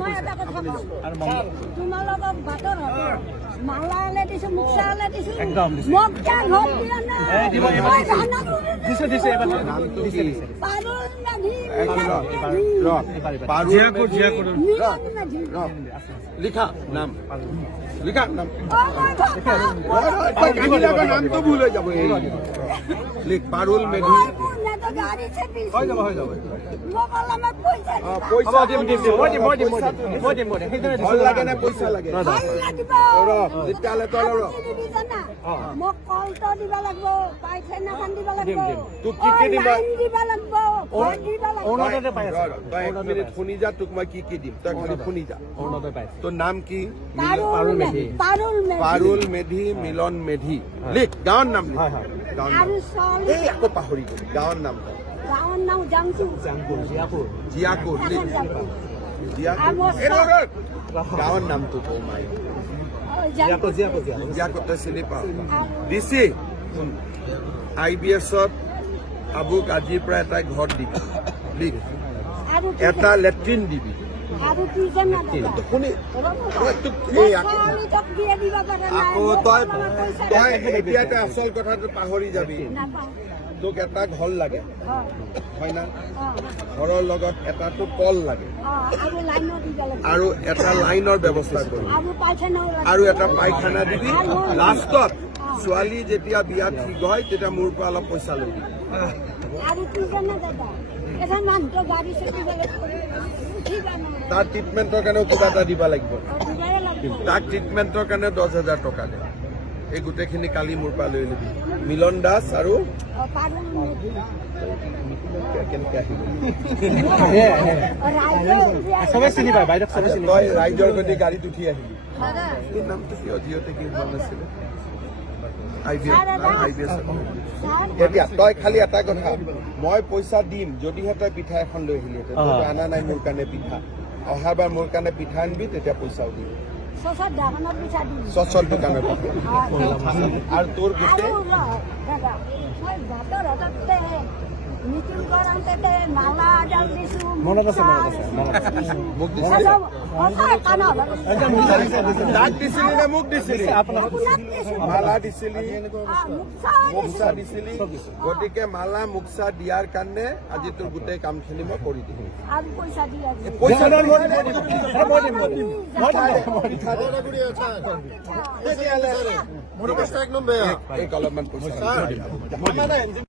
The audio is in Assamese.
মই এটা কথা কওঁ তোমালোকক বাটৰ হ'ব মালা আলে দিছো মুখা আলে দিছো মোক কে ঘৰ দিয়া না দিছে এবাৰ নামটো কি পাৰুল নাধি লিখা নাম লিখা নাম নামটো ভুল হৈ যাব লিখ পাৰুল মেধি হৈ যাব পইচা ভাল লাগে নে পইচা লাগে তেতিয়াহ'লে তই মোক কলটো দিব লাগিব পাইখানাখন দিব লাগিব তোক কি কি দিবা দিব লাগিব অৰুণোদয় পাই আছে তই 1 মিনিট শুনি যা তোক মই কি কি দিম তই খালি শুনি যা অৰুণোদয় পাই তোৰ নাম কি পাৰুল মেধি মিলন মেধি লিখ গাঁৱৰ নাম লিখ গাঁৱৰ নাম এই আকৌ পাহৰি গলি গাঁৱৰ নাম গাঁৱৰ নাম জাংচু জিয়াকুৰ লিখ গাঁৱৰ নামটো কওঁ মাই জিয়াকুৰ তই চিনি পাওঁ দিছি IBSত আবুক আজিৰ পৰা এটা ঘৰ দিবি লিখ এটা লেট্ৰিন দিবি আকৌ তই এতিয়া আচল কথাটো পাহৰি যাবি তোক এটা ঘৰ লাগে হয় না ঘৰৰ লগত এটাটো কল লাগে আৰু এটা লাইনৰ ব্যৱস্থা কৰিবি আৰু এটা পায়খানা দিবি লাষ্টত ছোৱালী যেতিয়া বিয়া ঠিক হয় তেতিয়া মোৰ পৰা অলপ পইচা ল'বি তাৰ ট্ৰিটমেণ্টৰ কাৰণেও কিবা এটা দিব লাগিব তাক ট্ৰিটমেণ্টৰ কাৰণে 10,000 টকা দে এই গোটেইখিনি কালি মোৰ পৰা লৈ ল'বি মিলন দাস আৰু কেনেকৈ আহিব চবে চিনি পায় বাইদেউ চবে চিনি তই ৰাইজৰ সৈতে গাড়ীত উঠি আহিবি এই নামটো কি অজিয়তে কি হোৱা নাছিলে IBS এতিয়া তই খালি এটা কথা মই পইচা দিম যদিহে তই পিঠা এখন লৈ আহিলিহেঁতেন তই অনা নাই মোৰ কাৰণে পিঠা অহাবাৰ মোৰ কাৰণে পিঠা আনিবি তেতিয়া পইচাও দিবি চচল দোকানৰ পিঠা আৰু তোৰ গোটেই মনত আছে মোক দাগ দিছিলি নে মোক দিছিলি মালা দিছিলি মুখচা দিছিলি গতিকে মালা মুখচা দিয়াৰ কাৰণে আজি তোৰ গোটেই কামখিনি মই কৰি দিম পইচা অলপমান পইচা